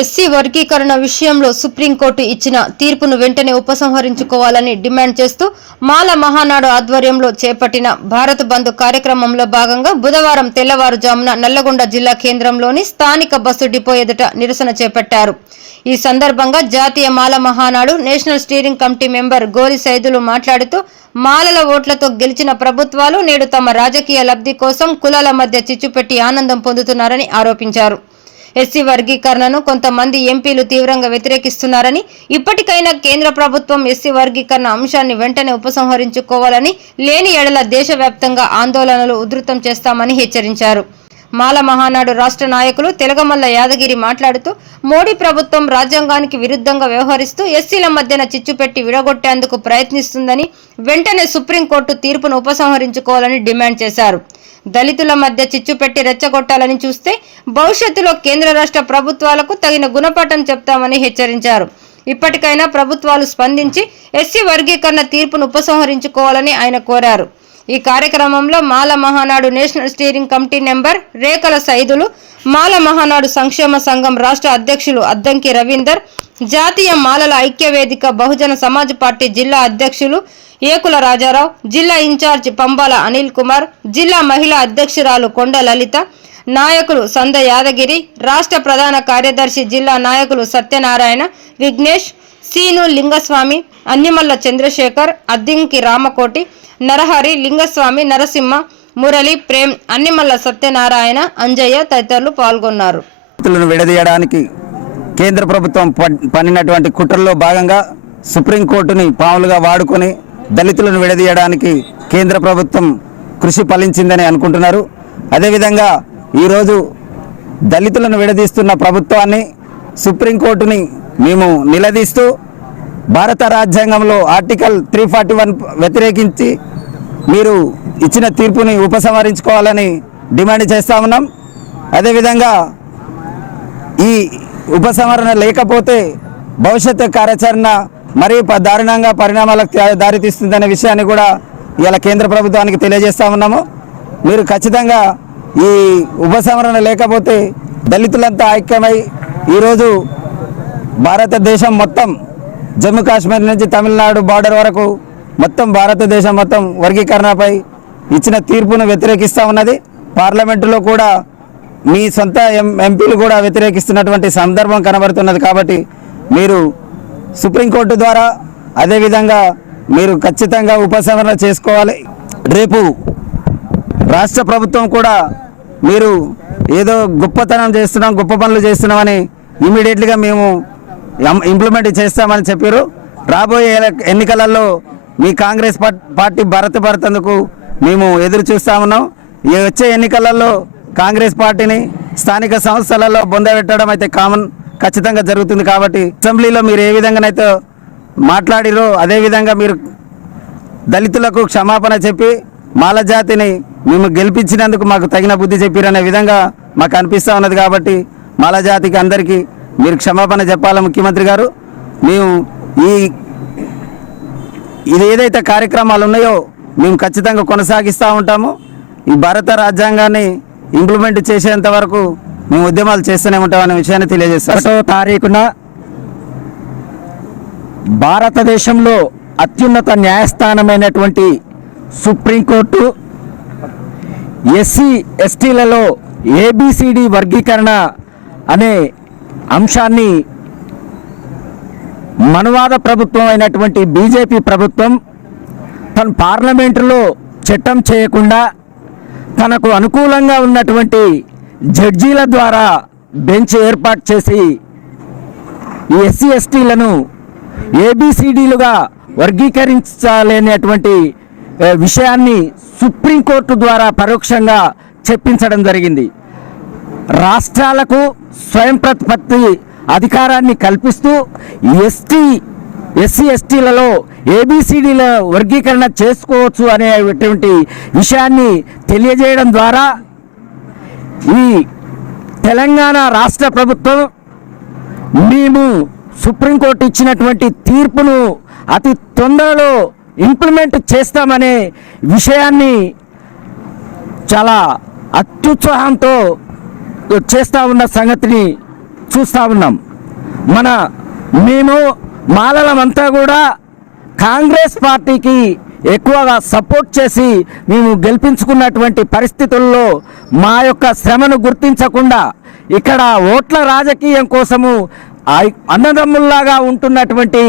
SC వర్గీకరణ విషయంలో supreme court ఇచ్చిన తీర్పును వెంటనే ఉపసంహరించుకోవాలని డిమాండ్ చేస్తూ మాల మహానాడు ఆధ్వర్యంలో చేపట్టిన భారత్ బంద్ కార్యక్రమంలో భాగంగా బుధవారం తెల్లవారుజామున నల్లగొండ జిల్లా కేంద్రంలోని స్థానిక బస్సు డిపో ఎదుట నిరసన చేపట్టారు. ఈ సందర్భంగా జాతీయ Mala Mahanadu national steering committee member Gori Saidulu మాట్లాడుతూ మాలల ఓట్లతో గెలిచిన ప్రభుత్వాలు నేడు తమ రాజకీయ లబ్ధి కోసం కులాల మధ్య చిచ్చుపెట్టి ఆనందం పొందుతున్నారని ఆరోపించారు. ఎస్సీ వర్గీకరణను కొంతమంది ఎంపీలు తీవ్రంగా వ్యతిరేకిస్తున్నారని ఇప్పటికైనా కేంద్ర ప్రభుత్వం ఎస్సీ వర్గీకరణ అంశాన్ని వెంటనే ఉపసంహరించుకోవాలని లేని ఎడల దేశవ్యాప్తంగా ఆందోళనలు ఉధృతం చేస్తామని హెచ్చరించారు. మాల మహానాడు రాష్ట్ర నాయకులు తెలగమల్ల యాదగిరి మాట్లాడుతూ మోడీ ప్రభుత్వం రాజ్యాంగానికి విరుద్ధంగా వ్యవహరిస్తూ ఎస్సీల మధ్యన చిచ్చుపెట్టి విడగొట్టేందుకు ప్రయత్నిస్తుందని వెంటనే సుప్రీంకోర్టు తీర్పును ఉపసంహరించుకోవాలని డిమాండ్ చేశారు. దళితుల మధ్య చిచ్చుపెట్టి రెచ్చగొట్టాలని చూస్తే భవిష్యత్తులో కేంద్ర రాష్ట్ర ప్రభుత్వాలకు తగిన గుణపాఠం చెప్తామని హెచ్చరించారు. ఇప్పటికైనా ప్రభుత్వాలు స్పందించి ఎస్సీ వర్గీకరణ తీర్పును ఉపసంహరించుకోవాలని ఆయన కోరారు. ఈ కార్యక్రమంలో Mala Mahanadu national steering committee number Rekala Saidulu Mala Mahanadu సంక్షేమ సంఘం రాష్ట్ర అధ్యక్షులు అద్దంకి రవీందర్ జాతీయ మాలల ఐక్యవేదిక బహుజన సమాజ్ పార్టీ జిల్లా అధ్యక్షులు ఏకుల రాజారావు జిల్లా ఇన్ఛార్జ్ పంబాల అనిల్ కుమార్ జిల్లా మహిళా అధ్యక్షురాలు కొండ లలిత నాయకులు సంద యాదగిరి రాష్ట్ర ప్రధాన కార్యదర్శి జిల్లా నాయకులు సత్యనారాయణ విఘ్నేష్ సీను లింగస్వామి అన్నిమల్ల చంద్రశేఖర్ అద్దింకి రామకోటి నరహరి లింగస్వామి నరసింహ మురళి ప్రేమ్ అన్నిమల్ల సత్యనారాయణ అంజయ్య తదితరులు పాల్గొన్నారు. విడదీయడానికి కేంద్ర ప్రభుత్వం పన్నినటువంటి కుట్రల్లో భాగంగా సుప్రీంకోర్టుని పాములుగా వాడుకొని దళితులను విడదీయడానికి కేంద్ర ప్రభుత్వం కృషి ఫలించిందని అనుకుంటున్నారు. అదేవిధంగా ఈరోజు దళితులను విడదీస్తున్న ప్రభుత్వాన్ని సుప్రీంకోర్టుని మేము నిలదీస్తూ భారత రాజ్యాంగంలో ఆర్టికల్ త్రీ ఫార్టీ వన్ వ్యతిరేకించి మీరు ఇచ్చిన తీర్పుని ఉపసంహరించుకోవాలని డిమాండ్ చేస్తా ఉన్నాం. అదేవిధంగా ఈ ఉపసంహరణ లేకపోతే భవిష్యత్ కార్యాచరణ మరీ ప- దారుణంగా పరిణామాలకు దారితీస్తుందనే విషయాన్ని కూడా ఇలా కేంద్ర ప్రభుత్వానికి తెలియజేస్తా ఉన్నాము. మీరు ఖచ్చితంగా ఈ ఉపసంహరణ లేకపోతే దళితులంతా ఐక్యమై ఈరోజు భారతదేశం మొత్తం జమ్మూ కాశ్మీర్ నుంచి తమిళనాడు బార్డర్ వరకు మొత్తం భారతదేశం మొత్తం వర్గీకరణపై ఇచ్చిన తీర్పును వ్యతిరేకిస్తూ ఉన్నది. పార్లమెంటులో కూడా మీ సొంత ఎం ఎంపీలు కూడా వ్యతిరేకిస్తున్నటువంటి సందర్భం కనబడుతున్నది కాబట్టి మీరు సుప్రీంకోర్టు ద్వారా అదేవిధంగా మీరు ఖచ్చితంగా ఉపసంహరణ చేసుకోవాలి. రేపు రాష్ట్ర ప్రభుత్వం కూడా మీరు ఏదో గొప్పతనం చేస్తున్నాం గొప్ప పనులు చేస్తున్నామని ఇమీడియట్లీగా మేము ఇంప్లిమెంట్ చేస్తామని చెప్పారు రాబోయే ఎన్నికలలో మీ కాంగ్రెస్ పార్టీ భరత భరతందుకు మేము ఎదురు చూస్తా ఉన్నాం. ఈ వచ్చే ఎన్నికలలో కాంగ్రెస్ పార్టీని స్థానిక సంస్థలలో బొందబెట్టడం అయితే కామన్ ఖచ్చితంగా జరుగుతుంది కాబట్టి అసెంబ్లీలో మీరు ఏ విధంగానైతే మాట్లాడిరో అదేవిధంగా మీరు దళితులకు క్షమాపణ చెప్పి మాల జాతిని మేము గెలిపించినందుకు మాకు తగిన బుద్ధి చెప్పిరనే విధంగా మాకు అనిపిస్తూ ఉన్నది కాబట్టి మాల జాతికి అందరికీ మీరు క్షమాపణ చెప్పాలి ముఖ్యమంత్రి గారు? మేము ఈ ఇది ఏదైతే కార్యక్రమాలు ఉన్నాయో మేము ఖచ్చితంగా కొనసాగిస్తూ ఉంటాము. ఈ భారత రాజ్యాంగాన్ని ఇంప్లిమెంట్ చేసేంత వరకు మేము ఉద్యమాలు చేస్తూనే ఉంటామనే విషయాన్ని తెలియజేస్తాం ఒకటో తారీఖున భారతదేశంలో అత్యున్నత న్యాయస్థానమైనటువంటి సుప్రీంకోర్టు ఎస్సీ ఎస్టీలలో ఏబిసిడి వర్గీకరణ అనే అంశాన్ని మనువాద ప్రభుత్వం అయినటువంటి బీజేపీ ప్రభుత్వం తన పార్లమెంటులో చట్టం చేయకుండా తనకు అనుకూలంగా ఉన్నటువంటి జడ్జీల ద్వారా బెంచ్ ఏర్పాటు చేసి ఈ ఎస్సీ ఎస్టీలను ఏబిసిడీలుగా వర్గీకరించాలనేటువంటి విషయాన్ని సుప్రీంకోర్టు ద్వారా పరోక్షంగా చెప్పించడం జరిగింది. రాష్ట్రాలకు స్వయం ప్రతిపత్తి అధికారాన్ని కల్పిస్తూ ఎస్టీ ఎస్సీ ఎస్టీలలో ఏబిసిడీల వర్గీకరణ చేసుకోవచ్చు అనేటువంటి విషయాన్ని తెలియజేయడం ద్వారా ఈ తెలంగాణ రాష్ట్ర ప్రభుత్వం మేము సుప్రీంకోర్టు ఇచ్చినటువంటి తీర్పును అతి తొందరలో ఇంప్లిమెంట్ చేస్తామనే విషయాన్ని చాలా అత్యుత్సాహంతో చేస్తూ ఉన్న సంగతిని చూస్తూ ఉన్నాం. మన మేము మాలలమంతా కూడా కాంగ్రెస్ పార్టీకి ఎక్కువగా సపోర్ట్ చేసి మేము గెలిపించుకున్నటువంటి పరిస్థితుల్లో మా యొక్క శ్రమను గుర్తించకుండా ఇక్కడ ఓట్ల రాజకీయం కోసము అన్నదమ్ముల్లాగా ఉంటున్నటువంటి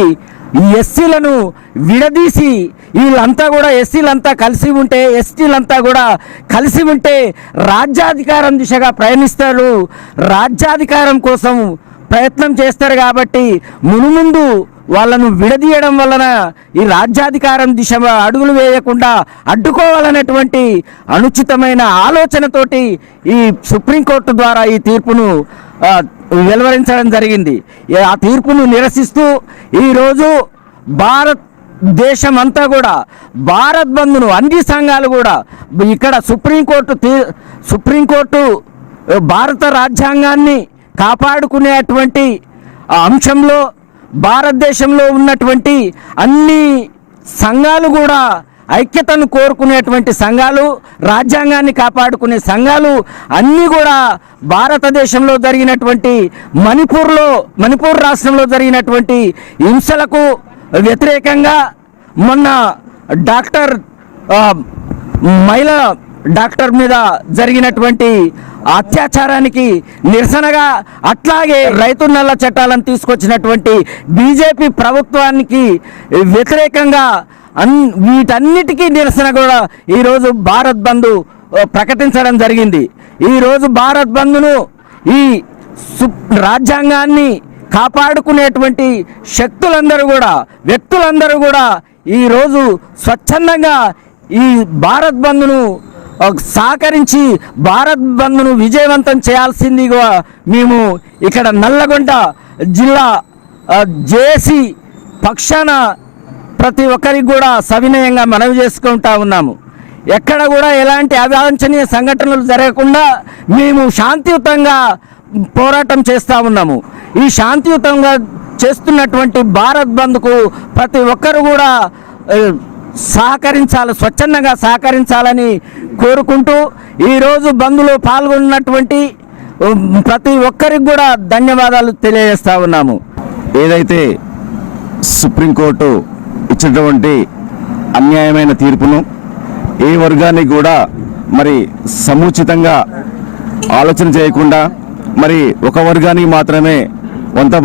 ఈ ఎస్సీలను విడదీసి వీళ్ళంతా కూడా ఎస్సీలంతా కలిసి ఉంటే ఎస్టీలంతా కూడా కలిసి ఉంటే రాజ్యాధికారం దిశగా ప్రయాణిస్తారు. రాజ్యాధికారం కోసం ప్రయత్నం చేస్తారు కాబట్టి మునుముందు వాళ్ళను విడదీయడం వలన ఈ రాజ్యాధికారం దిశ అడుగులు వేయకుండా అడ్డుకోవాలనేటువంటి అనుచితమైన ఆలోచనతోటి ఈ సుప్రీంకోర్టు ద్వారా ఈ తీర్పును వెలువరించడం జరిగింది. ఆ తీర్పును నిరసిస్తూ ఈరోజు భారత్ దేశం అంతా కూడా భారత్ బంద్ను అన్ని సంఘాలు కూడా ఇక్కడ సుప్రీంకోర్టు తీ సుప్రీంకోర్టు భారత రాజ్యాంగాన్ని కాపాడుకునేటువంటి అంశంలో భారతదేశంలో ఉన్నటువంటి అన్ని సంఘాలు కూడా ఐక్యతను కోరుకునేటువంటి సంఘాలు రాజ్యాంగాన్ని కాపాడుకునే సంఘాలు అన్నీ కూడా భారతదేశంలో జరిగినటువంటి మణిపూర్లో మణిపూర్ రాష్ట్రంలో జరిగినటువంటి హింసలకు వ్యతిరేకంగా మొన్న డాక్టర్ మహిళ డాక్టర్ మీద జరిగినటువంటి అత్యాచారానికి నిరసనగా అట్లాగే రైతు నల్ల చట్టాలను తీసుకొచ్చినటువంటి బీజేపీ ప్రభుత్వానికి వ్యతిరేకంగా అన్ వీటన్నిటికీ నిరసన కూడా ఈరోజు భారత్ బంద్ ప్రకటించడం జరిగింది. ఈరోజు భారత్ బంద్ను ఈ సు రాజ్యాంగాన్ని కాపాడుకునేటువంటి శక్తులందరూ కూడా వ్యక్తులందరూ కూడా ఈరోజు స్వచ్ఛందంగా ఈ భారత్ బంద్ను సహకరించి భారత్ బంద్ను విజయవంతం చేయాల్సిందిగా మేము ఇక్కడ నల్లగొండ జిల్లా జేసి పక్షాన ప్రతి ఒక్కరికి కూడా సవినయంగా మనవి చేసుకుంటా ఉన్నాము. ఎక్కడ కూడా ఎలాంటి అవాంఛనీయ సంఘటనలు జరగకుండా మేము శాంతియుతంగా పోరాటం చేస్తూ ఉన్నాము. ఈ శాంతియుతంగా చేస్తున్నటువంటి భారత్ బంద్కు ప్రతి ఒక్కరు కూడా సహకరించాలి స్వచ్ఛందంగా సహకరించాలని కోరుకుంటూ ఈరోజు బంద్లో పాల్గొన్నటువంటి ప్రతి ఒక్కరికి కూడా ధన్యవాదాలు తెలియజేస్తా ఉన్నాము. ఏదైతే సుప్రీంకోర్టు ఇచ్చినటువంటి అన్యాయమైన తీర్పును ఏ వర్గానికి కూడా మరి సముచితంగా ఆలోచన చేయకుండా మరి ఒక వర్గానికి మాత్రమే వంత